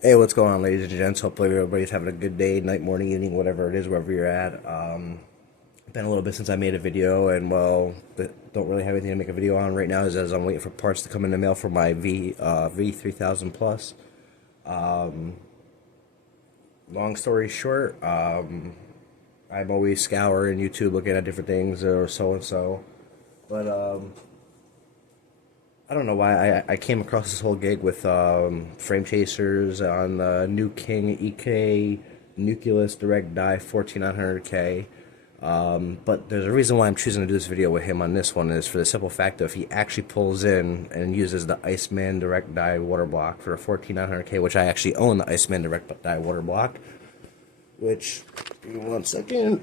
Hey, what's going on, ladies and gents? Hopefully, everybody's having a good day, night, morning, evening, whatever it is, wherever you're at. Been a little bit since I made a video, and well, don't really have anything to make a video on right now, as I'm waiting for parts to come in the mail for my V3000 Plus. Long story short, I'm always scouring YouTube looking at different things or so and so, but I don't know why I came across this whole gig with Frame Chasers on the new King EK Nucleus Direct Die 14900K. But there's a reason why I'm choosing to do this video with him on this one is for the simple fact that if he actually pulls in and uses the Iceman Direct Die water block for a 14900K, which I actually own the Iceman Direct Die water block, which, give me one second,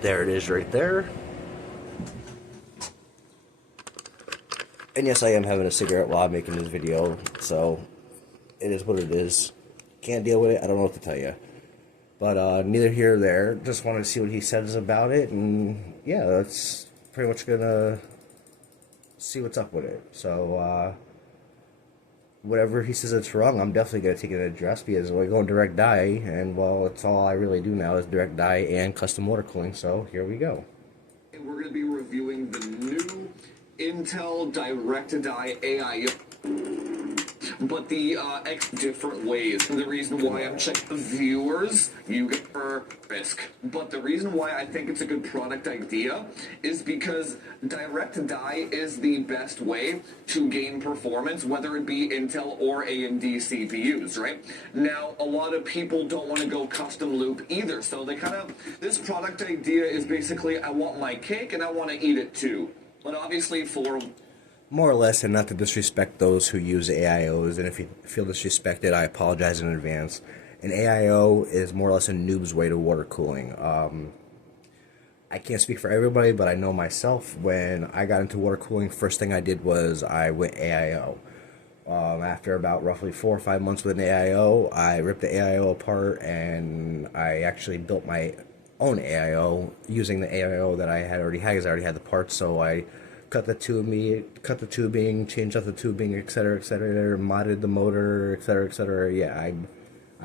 there it is right there. And yes, I am having a cigarette while I'm making this video, so it is what it is. Can't deal with it, I don't know what to tell you. But neither here nor there, just wanted to see what he says about it, and yeah, that's pretty much gonna see what's up with it. So, whatever he says it's wrong, I'm definitely gonna take it to address because we're going direct die, and well, that's all I really do now is direct die and custom water cooling, so here we go. We're going to be reviewing the new Intel Direct Die AI, but the X different ways. And the reason why I'm checking the viewers, you get for risk. But the reason why I think it's a good product idea is because Direct Die is the best way to gain performance, whether it be Intel or AMD CPUs, right? Now, a lot of people don't want to go custom loop either, so they kind of, this product idea is basically, I want my cake and I want to eat it too. But obviously for More or less, and not to disrespect those who use AIOs, and if you feel disrespected, I apologize in advance. An AIO is more or less a noob's way to water cooling. I can't speak for everybody, but I know myself, when I got into water cooling, first thing I did was I went AIO. After about roughly 4 or 5 months with an AIO, I ripped the AIO apart and I actually built my own AIO using the AIO that I had already had because I already had the parts. So I cut the tubing, changed out the tubing, etc., etc., modded the motor, etc., etc. Yeah, I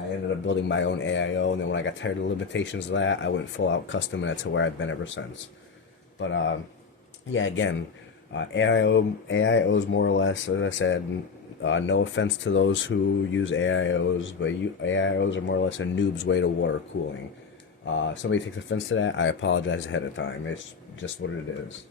ended up building my own AIO, and then when I got tired of the limitations of that, I went full out custom, and that's where I've been ever since. But yeah, again, AIOs more or less, as I said, no offense to those who use AIOs, but AIOs are more or less a noob's way to water cooling. If somebody takes offense to that, I apologize ahead of time. It's just what it is.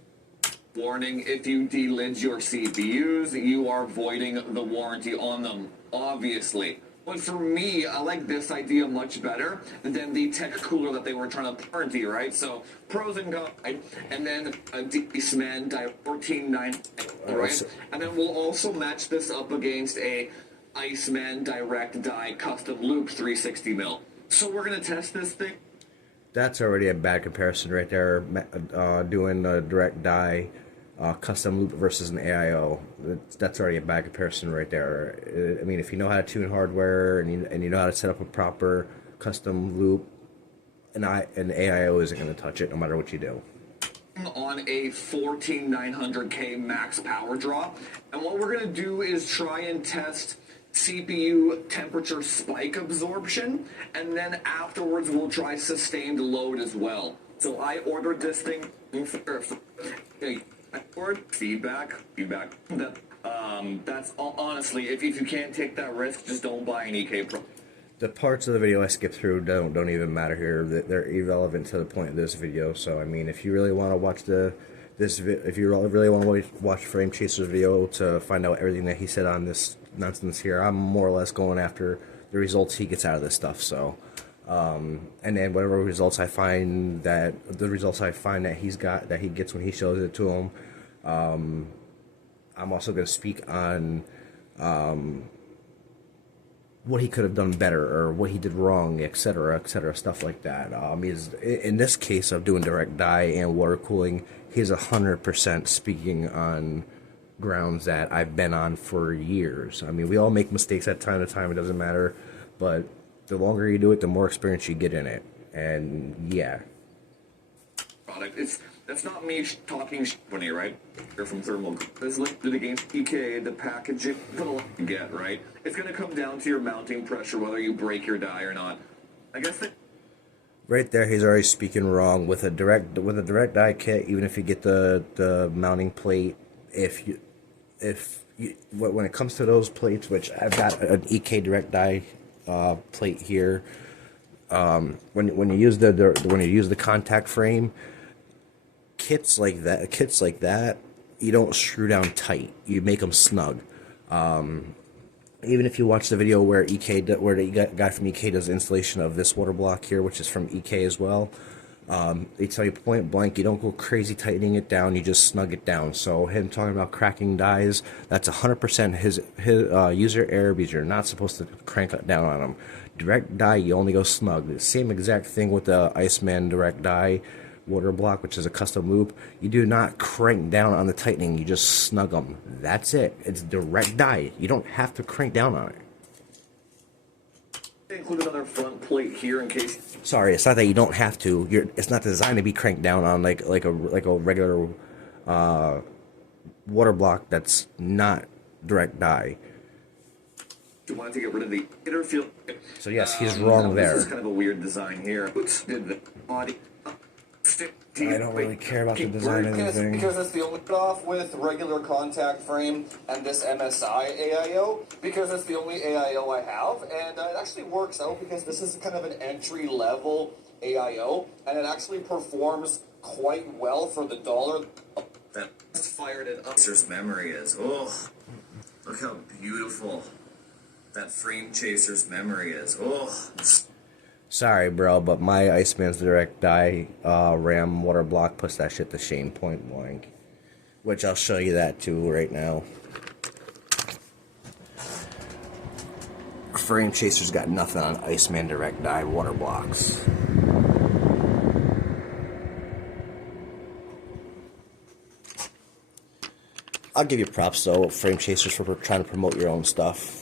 warning, if you delid your CPUs, you are voiding the warranty on them, obviously. But for me, I like this idea much better than the tech cooler that they were trying to warranty, right? So pros and cons, right? And then a Iceman 149, right? So And then we'll also match this up against a Iceman Direct Die Custom Loop 360 mil. So we're gonna test this thing. that's already a bad comparison right there. Doing a direct die custom loop versus an AIO. That's already a bad comparison right there. I mean, if you know how to tune hardware and you know how to set up a proper custom loop, an AIO isn't going to touch it no matter what you do. On a 14900K max power draw, and what we're going to do is try and test CPU temperature spike absorption, and then afterwards we'll try sustained load as well. So I ordered this thing I ordered feedback. That's honestly, if you can't take that risk, just don't buy an EK Pro. The parts of the video I skip through don't even matter here. They're irrelevant to the point of this video. So I mean, if you really want to watch if you really want to watch Frame Chaser's video to find out everything that he said on this nonsense here, I'm more or less going after the results he gets out of this stuff. So, and then whatever results I find that he gets when he shows it to him, I'm also going to speak on what he could have done better or what he did wrong, etc., etc., stuff like that. In this case of doing direct die and water cooling, he's 100% speaking on grounds that I've been on for years. I mean, we all make mistakes at time to time. It doesn't matter, but the longer you do it, the more experience you get in it. And yeah, Product. It's That's not me talking funny, right? You're from Thermal. This link to the game PK, the packaging, put a lot to get, right? It's going to come down to your mounting pressure, whether you break your die or not. I guess that. Right there, he's already speaking wrong. With a direct die kit, even if you get the mounting plate, when it comes to those plates, which I've got an EK direct die plate here, when you use the contact frame, kits like that, you don't screw down tight. You make them snug. Even if you watch the video where the guy from EK does installation of this water block here, which is from EK as well, they tell you point blank, you don't go crazy tightening it down, you just snug it down. So him talking about cracking dies, that's 100% his user error, because you're not supposed to crank it down on them. Direct die, you only go snug. The same exact thing with the Iceman direct die water block, which is a custom loop. You do not crank down on the tightening, you just snug them. That's it. It's direct die. You don't have to crank down on it. Include another front plate here in case. Sorry, it's not that you don't have to. It's not designed to be cranked down on like a regular water block that's not direct die. You wanted to get rid of the inner field. So yes, he's wrong there. This is kind of a weird design here. Did the body? I don't really care about the design of anything. Because it's the only off with regular contact frame and this MSI AIO, because it's the only AIO I have, and it actually works out because this is kind of an entry level AIO, and it actually performs quite well for the dollar. That fired it up. Chaser's memory is. Oh, look how beautiful that frame chaser's memory is. Oh. Sorry, bro, but my Iceman's direct die RAM water block puts that shit to shame, point blank. Which I'll show you that too right now. Frame Chaser's got nothing on Iceman direct die water blocks. I'll give you props though, Frame Chasers, for trying to promote your own stuff.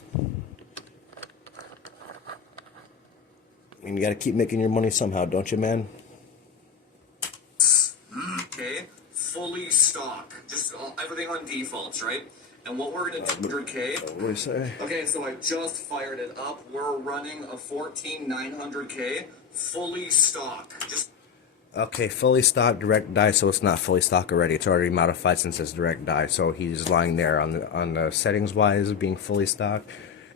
And you gotta keep making your money somehow, don't you, man? Okay, fully stock. Just everything on defaults, right? And what we're gonna do, 100K. What do you say? Okay, so I just fired it up. We're running a 14900K, fully stock. Just. Okay, fully stock direct die, so it's not fully stock already. It's already modified since it's direct die. So he's lying there on the settings wise being fully stock.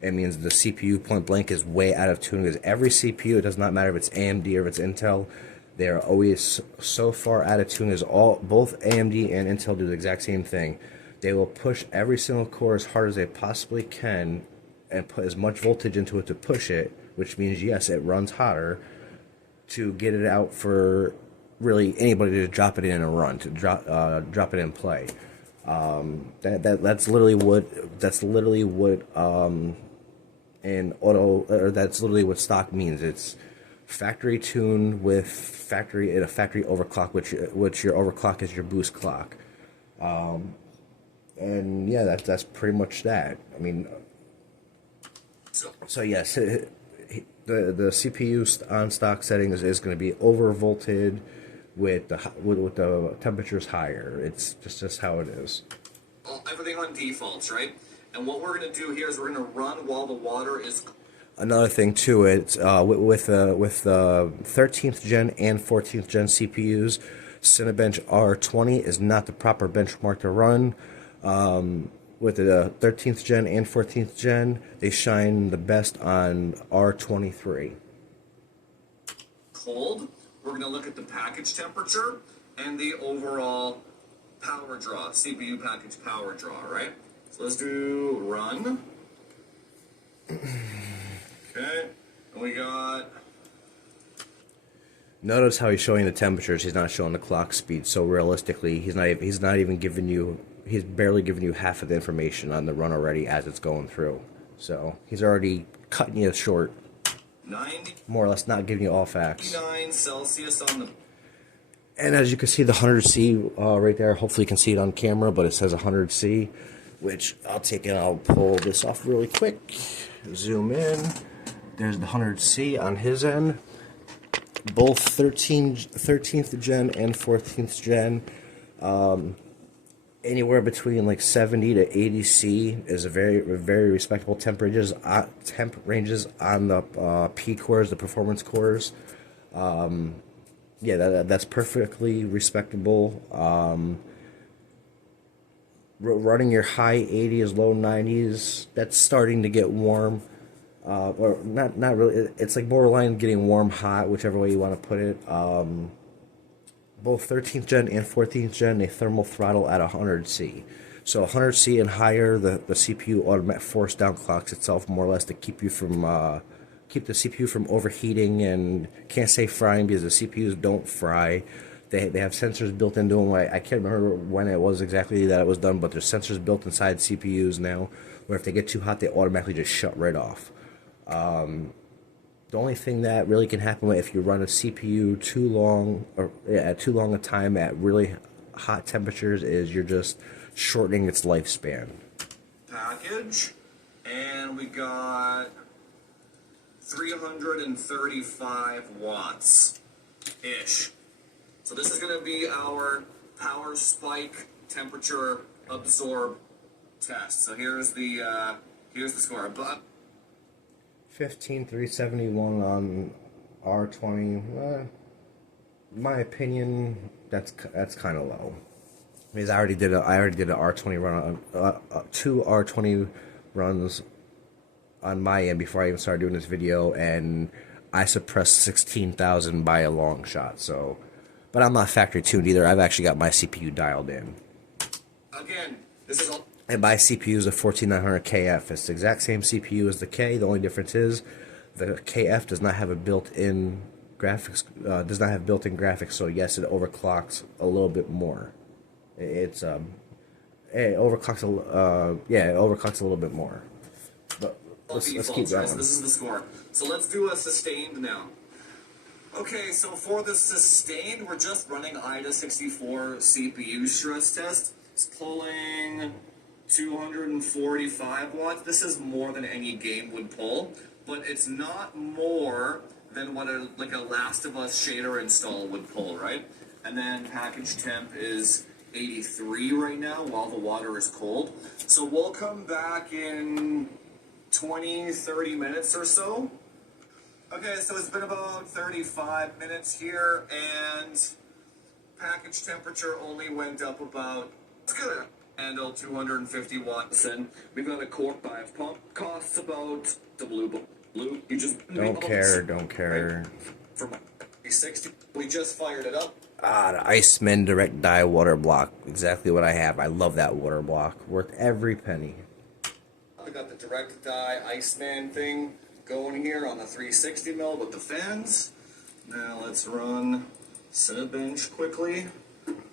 It means the CPU point blank is way out of tune, because every CPU, it does not matter if it's AMD or if it's Intel, they are always so far out of tune, as both AMD and Intel do the exact same thing. They will push every single core as hard as they possibly can and put as much voltage into it to push it, which means yes, it runs hotter, to get it out for really anybody to drop it in and run, to drop it in play. That's literally what and auto, or that's literally what stock means. It's factory tune with factory overclock, which your overclock is your boost clock. And yeah, that's pretty much that. I mean, so yes, the CPU on stock settings is going to be overvolted with the temperatures higher. It's just how it is. Everything on defaults, right? And what we're going to do here is we're going to run while the water is. Another thing too, it's with the 13th gen and 14th gen CPUs, Cinebench R20 is not the proper benchmark to run. With the 13th gen and 14th gen, they shine the best on R23. Cold. We're going to look at the package temperature and the overall power draw, CPU package power draw, right? So let's do run. Okay, and we got. Notice how he's showing the temperatures. He's not showing the clock speed. So realistically, he's not even giving you. He's barely giving you half of the information on the run already as it's going through. So he's already cutting you short. 90. More or less, not giving you all facts. 9 Celsius on the. And as you can see, the 100C right there. Hopefully, you can see it on camera, but it says 100C, which I'll take and I'll pull this off really quick. Zoom in. There's the 100C on his end. both 13th gen and 14th gen, anywhere between like 70 to 80 C is a very respectable temp ranges. Temp ranges on the P cores, the performance cores. Yeah, that's perfectly respectable. Running your high 80s, low 90s, that's starting to get warm. Or not really. It's like borderline getting warm, hot, whichever way you want to put it. Both 13th gen and 14th gen, they thermal throttle at 100 C. So 100 C and higher, the CPU automatic force down clocks itself more or less to keep you from keep the CPU from overheating, and can't say frying because the CPUs don't fry. They have sensors built into them. I can't remember when it was exactly that it was done, but there's sensors built inside CPUs now where if they get too hot, they automatically just shut right off. The only thing that really can happen if you run a CPU too long, or at too long a time at really hot temperatures, is you're just shortening its lifespan. Package, and we got 335 watts ish. So this is going to be our power spike temperature absorb test. So here's the score. But 15371 on R20. In my opinion, that's kind of low. Because I already did a R20 run on 2 R20 runs on my end before I even started doing this video, and I suppressed 16,000 by a long shot. So, but I'm not factory tuned either. I've actually got my CPU dialed in. Again, this is all. And my CPU is a 14900 KF. It's the exact same CPU as the K. The only difference is the KF does not have a built-in graphics. So yes, it overclocks a little bit more. It overclocks it overclocks a little bit more. But let's keep going. So this is the score. So let's do a sustained now. Okay, so for the sustained, we're just running IDA64 CPU stress test. It's pulling 245 watts. This is more than any game would pull, but it's not more than what a Last of Us shader install would pull, right? And then package temp is 83 right now while the water is cold. So we'll come back in 20-30 minutes or so. Okay, so it's been about 35 minutes here, and package temperature only went up about, it's gonna handle 250 watts, and we've got a core 5 pump, costs about the blue, you just don't care. Right? For my 360, we just fired it up. The Iceman direct dye water block, exactly what I have. I love that water block, worth every penny. We got the direct dye Iceman thing going here on the 360 mil with the fans. Now let's run Cinebench quickly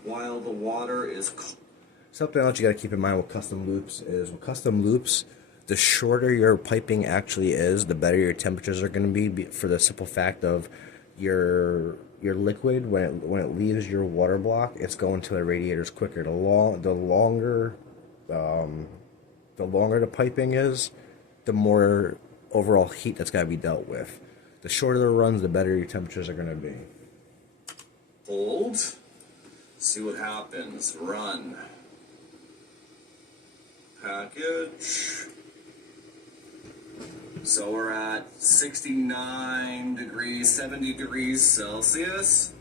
while the water is cold. Something else you got to keep in mind with custom loops is with custom loops, the shorter your piping actually is, the better your temperatures are going to be, for the simple fact of your liquid, when it leaves your water block, it's going to the radiators quicker. The longer the piping is, the more overall heat that's got to be dealt with. The shorter the runs, the better your temperatures are going to be. Hold. See what happens. Run. Package. So we're at 69 degrees, 70 degrees Celsius,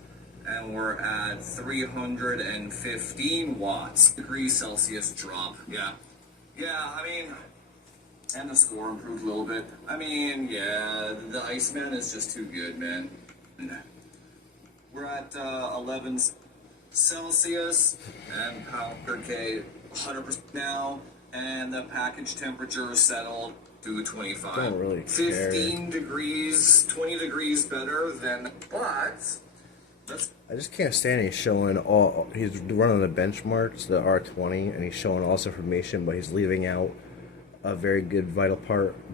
and we're at 315 watts. Degrees Celsius drop. Yeah, I mean, and the score improved a little bit. I mean, yeah, the Iceman is just too good, man. We're at 11 Celsius and pound per K 100% now, and the package temperature is settled to 25. Don't really care. 15 degrees, 20 degrees better than, but I just can't stand he's showing he's running the benchmarks, the R20, and he's showing all this information, but he's leaving out a very good vital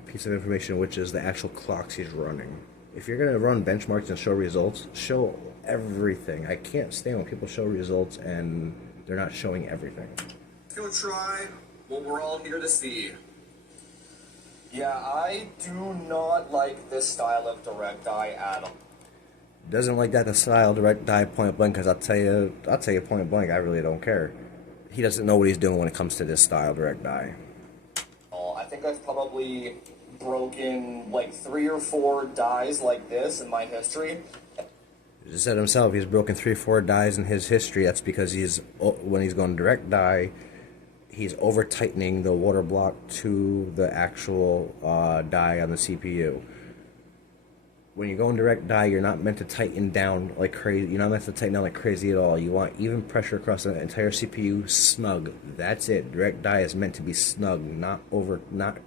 piece of information, which is the actual clocks he's running. If you're going to run benchmarks and show results, show everything. I can't stand when people show results and they're not showing everything. let's go try what we're all here to see. Yeah, I do not like this style of direct dye at all. Doesn't like that the style direct die point blank because I'll tell you point blank, I really don't care. He doesn't know what he's doing when it comes to this style direct die. I think I've probably broken like 3 or 4 dies like this in my history. He just said himself, he's broken 3-4 dies in his history. That's because when he's going direct die, he's over tightening the water block to the actual die on the CPU. When you go in direct die, you're not meant to tighten down like crazy. You're not meant to tighten down like crazy at all. You want even pressure across the entire CPU, snug. That's it. Direct die is meant to be snug, not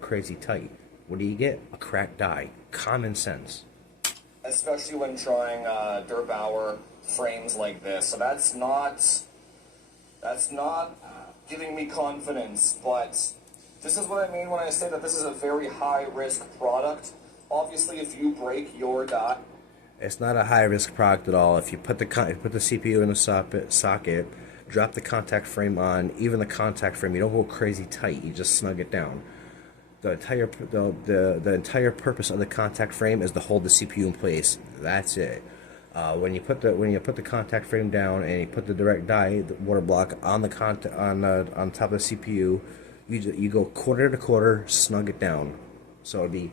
crazy tight. What do you get? A cracked die. Common sense. Especially when trying Der Bauer frames like this. So that's not giving me confidence, but this is what I mean when I say that this is a very high risk product. Obviously, if you break your die, It's not a high risk product at all. If you put the CPU in the socket, drop the contact frame on, even the contact frame, you don't go crazy tight. You just snug it down. The entire purpose of the contact frame is to hold the CPU in place. That's it. When you put the contact frame down and you put the direct die, the water block on the on top of the CPU, you go quarter to quarter, snug it down. So it'd be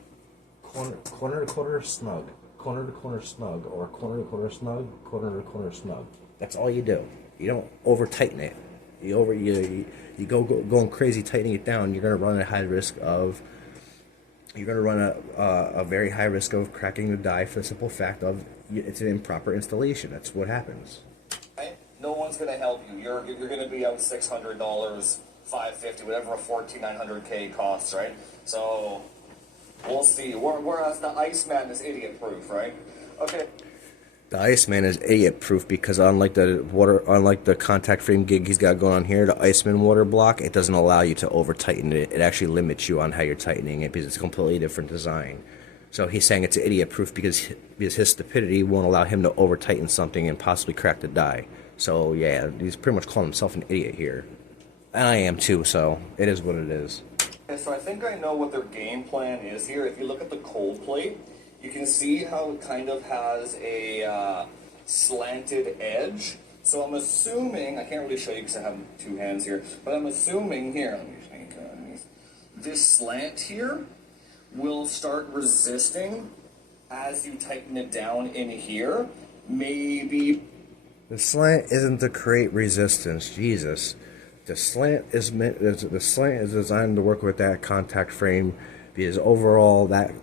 corner to corner snug, corner to corner snug, or corner to corner snug, corner to corner snug. That's all you do. You don't over tighten it. You go going crazy tightening it down. You're gonna run a high risk of. You're gonna run a very high risk of cracking the die for the simple fact of it's an improper installation. That's what happens. right? No one's going to help you. You're going to be out $600, $550, whatever a 14900K costs, right? So we'll see. Whereas the Iceman is idiot proof, right? Okay. The Iceman is idiot proof because unlike the contact frame gig he's got going on here, the Iceman water block, it doesn't allow you to over tighten it. It actually limits you on how you're tightening it because it's a completely different design. So he's saying it's idiot proof because his stupidity won't allow him to over tighten something and possibly crack the die. So yeah, he's pretty much calling himself an idiot here. And I am too, so it is what it is. Okay, so I think I know what their game plan is here. If you look at the cold plate, you can see how it kind of has a slanted edge. So I'm assuming, I can't really show you because I have 2 hands here, but I'm assuming here, let me think, this slant here will start resisting as you tighten it down in here. Maybe The slant isn't to create resistance, Jesus. The slant is designed to work with that contact frame because overall that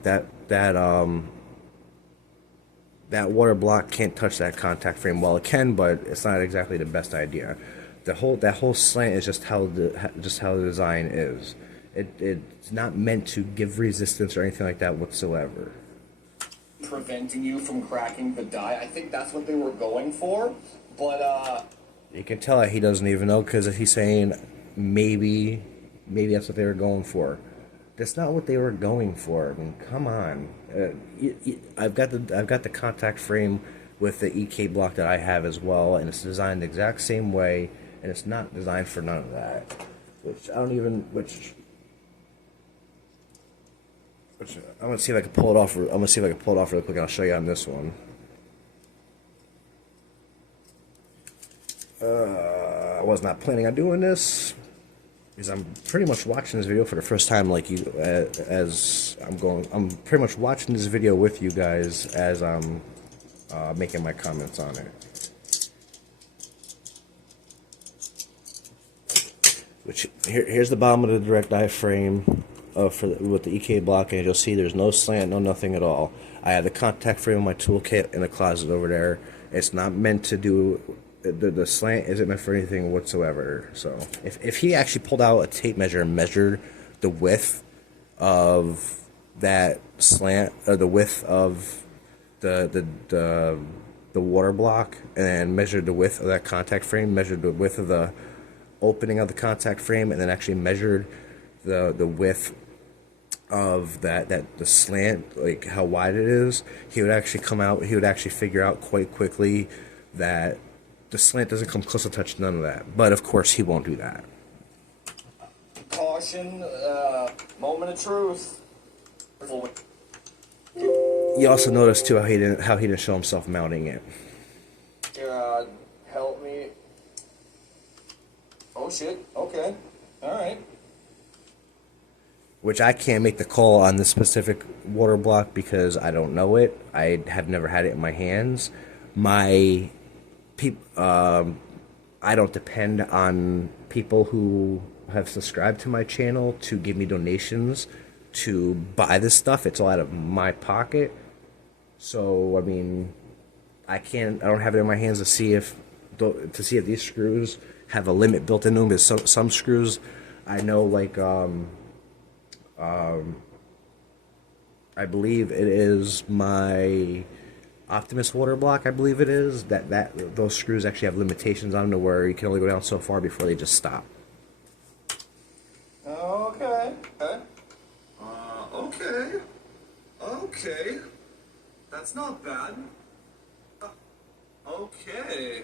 water block can't touch that contact frame. Well, it can, but it's not exactly the best idea. That whole slant is just how the design is. It's not meant to give resistance or anything like that whatsoever. preventing you from cracking the die. I think that's what they were going for, but You can tell that he doesn't even know because he's saying maybe that's what they were going for. That's not what they were going for. I mean, come on. I've got the contact frame with the EK block that I have as well, and it's designed the exact same way, and it's not designed for none of that. I'm gonna see if I can pull it off. I'm gonna see if I can pull it off real quick. And I'll show you on this one. I was not planning on doing this because I'm pretty much watching this video for the first time. Like you, as I'm pretty much watching this video with you guys as I'm making my comments on it. Which here's the bottom of the direct eye frame. With the EK block, and you'll see there's no slant, no nothing at all. I have the contact frame of my toolkit in the closet over there. It's not meant to do, the slant isn't meant for anything whatsoever. So if he actually pulled out a tape measure and measured the width of that slant, or the width of the water block, and measured the width of that contact frame, measured the width of the opening of the contact frame, and then actually measured the width of the slant, like how wide it is, he would actually figure out quite quickly that the slant doesn't come close to touch none of that. But of course he won't do that. caution, moment of truth. You also notice too how he didn't show himself mounting it. God, help me. Oh shit. Okay. All right. Which I can't make the call on this specific water block because I don't know it. I have never had it in my hands. My I don't depend on people who have subscribed to my channel to give me donations to buy this stuff. It's all out of my pocket. So I mean, I don't have it in my hands to see if these screws have a limit built into them. Because some screws, I know, like I believe it is my Optimus water block. I believe it is that those screws actually have limitations on them to where you can only go down so far before they just stop. Okay. Okay. Okay. Okay. That's not bad. Okay.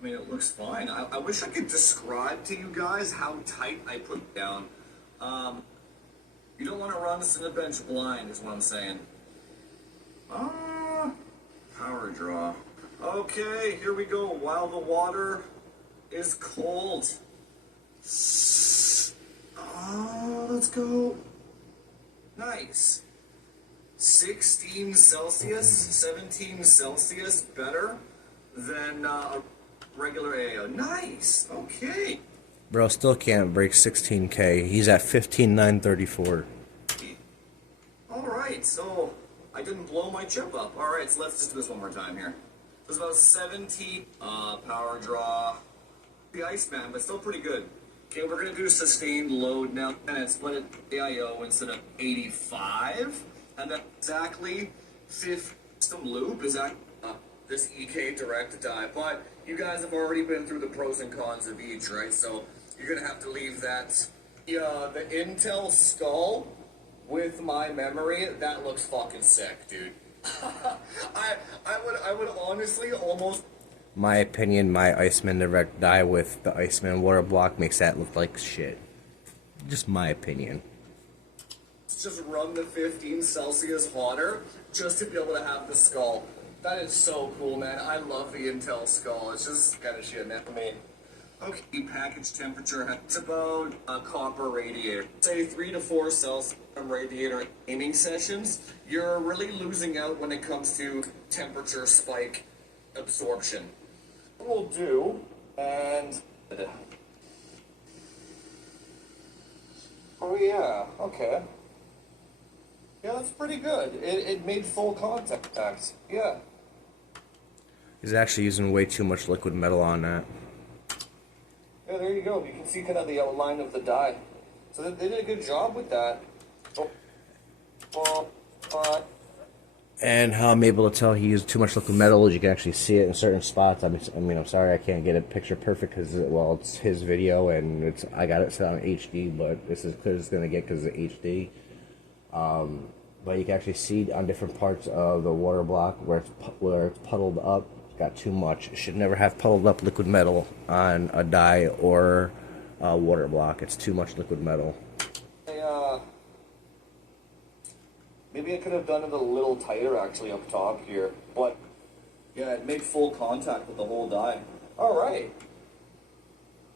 I mean, it looks fine. I wish I could describe to you guys how tight I put it down. You don't want to run the Cinebench blind, is what I'm saying. Power draw. Okay, here we go. While the water is cold. Let's go. Nice. 16 Celsius, 17 Celsius better than a regular AO. Nice. Okay. Bro still can't break 16K. He's at 15,934. Alright, so I didn't blow my chip up. Alright, so let's just do this one more time here. It was about 17 power draw. The Iceman, but still pretty good. Okay, we're gonna do sustained load now, and split it AIO instead of 85. And then exactly 5th system loop is at this EK direct die. But you guys have already been through the pros and cons of each, right? So you're gonna have to leave that. The Intel skull with my memory, that looks fucking sick, dude. I would honestly almost. My opinion, my Iceman direct die with the Iceman water block makes that look like shit. Just my opinion. Just run the 15 Celsius hotter just to be able to have the skull. That is so cool, man. I love the Intel skull. It's just kind of shit, man, for me. Okay, package temperature. It's about a copper radiator. Say 3 to 4 Celsius radiator aiming sessions. You're really losing out when it comes to temperature spike absorption. We'll do, and oh yeah, okay. Yeah, that's pretty good. It made full contact. Yeah. He's actually using way too much liquid metal on that. Yeah, there you go. You can see kind of the outline of the die. So they did a good job with that. And how I'm able to tell he used too much liquid metal is you can actually see it in certain spots. I mean, I'm sorry I can't get a picture perfect because, well, it's his video and I got it set on HD, but it's as clear as it's going to get because it's HD. But you can actually see on different parts of the water block where it's puddled up. It's got too much. It should never have puddled up liquid metal on a die or a water block. It's too much liquid metal. Maybe I could have done it a little tighter actually up top here, but yeah, it made full contact with the whole die. All right.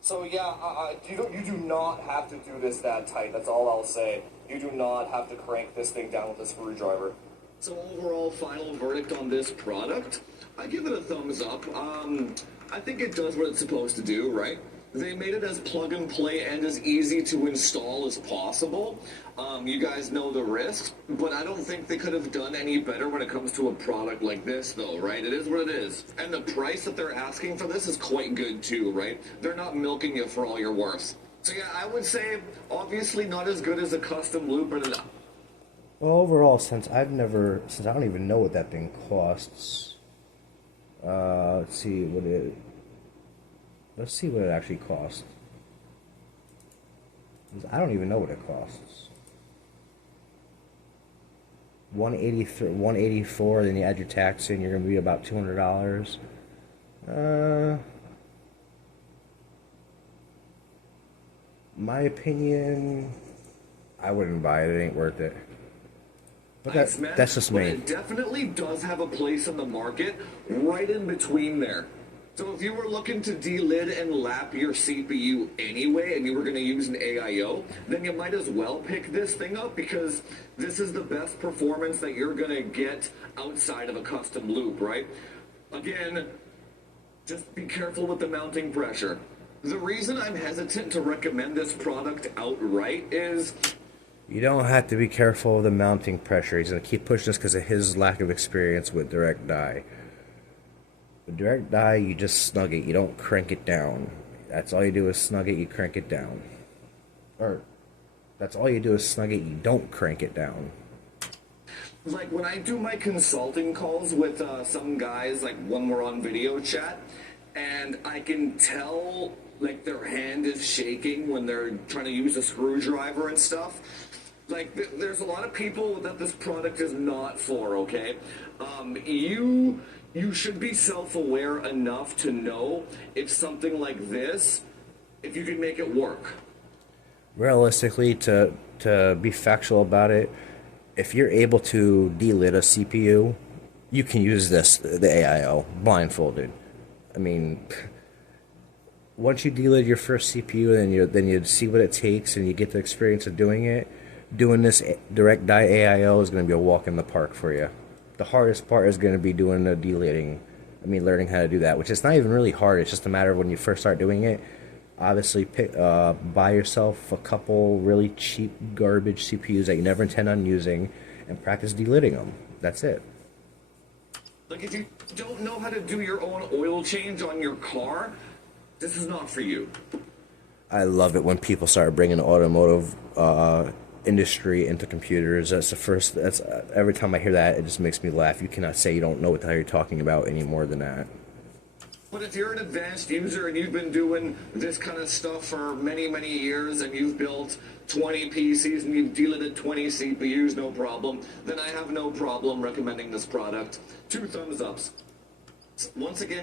So yeah, you do not have to do this that tight. That's all I'll say. You do not have to crank this thing down with a screwdriver. So overall final verdict on this product, I give it a thumbs up. I think it does what it's supposed to do, right? They made it as plug and play and as easy to install as possible. You guys know the risks, but I don't think they could have done any better when it comes to a product like this, though, right? It is what it is. And the price that they're asking for this is quite good, too, right? They're not milking you for all you're worth. So, yeah, I would say, obviously not as good as a custom loop, but Well, overall, since I don't even know what that thing costs. Let's see what it actually costs. I don't even know what it costs. 184, then you add your tax in, you're going to be about $200. My opinion, I wouldn't buy it. It ain't worth it. But Iceman, that's just but me. it definitely does have a place in the market right in between there. So if you were looking to delid and lap your CPU anyway, and you were going to use an AIO, then you might as well pick this thing up because this is the best performance that you're going to get outside of a custom loop, right? Again, just be careful with the mounting pressure. The reason I'm hesitant to recommend this product outright is You don't have to be careful of the mounting pressure. He's going to keep pushing this because of his lack of experience with direct die. With direct die, you just snug it. You don't crank it down. That's all you do is snug it, you crank it down. Or, that's all you do is snug it, you don't crank it down. like when I do my consulting calls with some guys, like when we're on video chat, and I can tell like their hand is shaking when they're trying to use a screwdriver and stuff. Like there's a lot of people that this product is not for. Okay, you should be self-aware enough to know if something like this, if you can make it work. Realistically, to be factual about it, if you're able to delid a CPU, you can use this, the AIO, blindfolded. I mean, once you delid your first CPU, then you see what it takes, and you get the experience of doing it. Doing this direct die AIO is going to be a walk in the park for you. The hardest part is going to be doing the delidding. I mean, learning how to do that, which is not even really hard. It's just a matter of when you first start doing it. Obviously, buy yourself a couple really cheap garbage CPUs that you never intend on using, and practice delidding them. That's it. Like if you don't know how to do your own oil change on your car, this is not for you. I love it when people start bringing the automotive industry into computers. That's every time I hear that, it just makes me laugh. You cannot say you don't know what the hell you're talking about any more than that. But if you're an advanced user and you've been doing this kind of stuff for many, many years and you've built 20 PCs and you've delidded 20 CPUs, no problem, then I have no problem recommending this product. 2 thumbs ups. Once again,